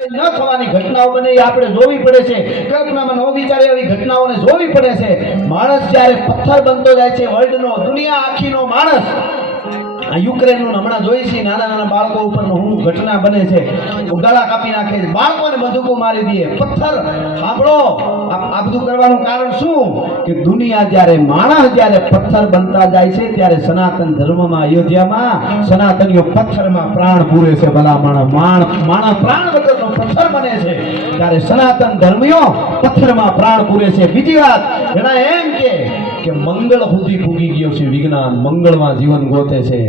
ન થવાની ઘટનાઓ બને એ આપણે જોવી પડે છે, કલ્પનામાં ન વિચારે એવી ઘટનાઓને જોવી પડે છે. માણસ જ્યારે પથ્થર બનતો જાય છે, વર્લ્ડનો દુનિયા આખીનો માણસ, આ યુક્રેનનું હમણાં જોઈ છે, નાના નાના બાળકો ઉપરનો હું ઘટના બને છે, ગળા કાપી નાખે છે, બાળકોને બંદૂકો મારી દે, પથ્થર. સાંભળો, આ બધું કરવાનું કારણ શું? કે દુનિયા જ્યારે માણસ જ્યારે પથ્થર બનતા જાય છે ત્યારે સનાતન ધર્મમાં અયોધ્યામાં સનાતનીઓ પથ્થરમાં પ્રાણ પૂરે છે. ભલા માણસ પ્રાણ વગરનો પથ્થર બને છે ત્યારે સનાતન ધર્મીઓ પથ્થરમાં પ્રાણ પૂરે છે. બીજી વાત, ઘણા એમ કે મંગળ સુધી પૂગી ગયો છે વિજ્ઞાન, મંગળમાં જીવન ગોતે છે.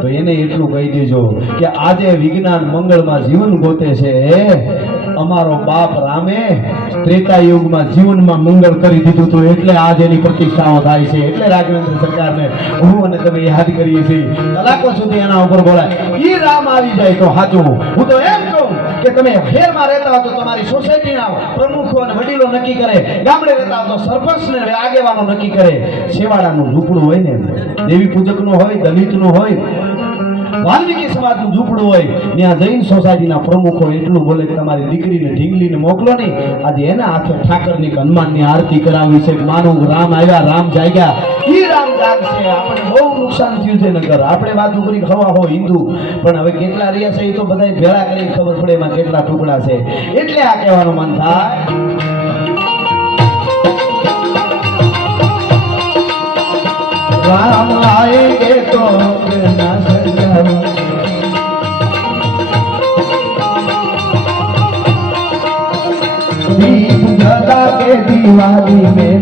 તો એને એટલું કહી દેજો કે આજે વિજ્ઞાન મંગળમાં જીવન ગોતે છે. અમારો બાપ રામે ત્રેતા યુગમાં જીવનમાં મંગળ કરી દીધું હતું, એટલે આજ એની પ્રતિષ્ઠાઓ થાય છે. એટલે રાઘવેન્દ્ર સરકારને હું અને તમે યાદ કરીએ છીએ, કલાકો સુધી એના ઉપર બોલાય. ઈ રામ આવી જાય તો સાચું. હું તો એમ કહું કે તમે શહેરમાં રહેતા હો તો તમારી સોસાયટીના પ્રમુખો અને વડીલો નક્કી કરે, ગામડે રહેતા હો તો સરપંચ ને આગેવાનો નક્કી કરે. છેવાડાનું ઝૂંપડું હોય ને, દેવી પૂજકનું હોય, દલિતનું હોય, વાલ્મીકી સમાજનું ઝૂંપડું હોય, ત્યાં જૈન સોસાયટીના પ્રમુખો એટલું બોલે કે તમારી દીકરીને ઢીંગલીને મોકલો નહીં. આજે એના હાથે ઠાકરની હનુમાનની આરતી કરાવી છે. માનું રામ આવ્યા, રામ જાગ્યા, ઈ રામ જાગશે. આપણે બહુ નુકસાન થયું છે. નગર આપણે વાત કરી ખવા હો હિન્દુ, પણ હવે કેટલા રહ્યા છે એ તો બધા ભેળા કરીને ખબર પડે એમાં કેટલા ટુકડા છે. એટલે આ કહેવાનું મન થાય, राम आएंगे तो ना सजाओ, दीप जला के दिवाली में